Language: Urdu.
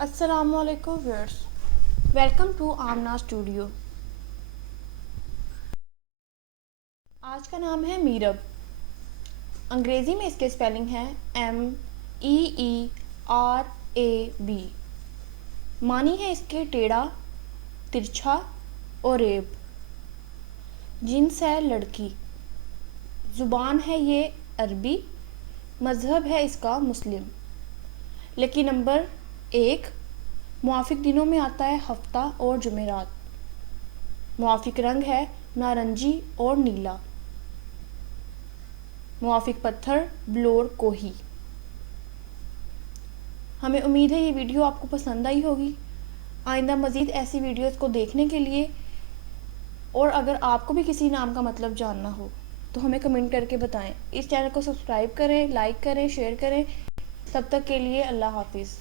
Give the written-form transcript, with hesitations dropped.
السلام علیکم viewers, welcome to Amna studio. آج کا نام ہے میرب۔ انگریزی میں اس کے اسپیلنگ ہے MEERAB۔ معنی ہے اس کے ٹیڑھا، ترچھا اور ریب۔ جنس ہے لڑکی، زبان ہے یہ عربی، مذہب ہے اس کا مسلم۔ لکی نمبر 1، موافق دنوں میں آتا ہے ہفتہ اور جمعرات۔ موافق رنگ ہے نارنجی اور نیلا۔ موافق پتھر بلور کوہی۔ ہمیں امید ہے یہ ویڈیو آپ کو پسند آئی ہوگی۔ آئندہ مزید ایسی ویڈیوز کو دیکھنے کے لیے، اور اگر آپ کو بھی کسی نام کا مطلب جاننا ہو تو ہمیں کمنٹ کر کے بتائیں۔ اس چینل کو سبسکرائب کریں، لائک کریں، شیئر کریں۔ تب تک کے لیے اللہ حافظ۔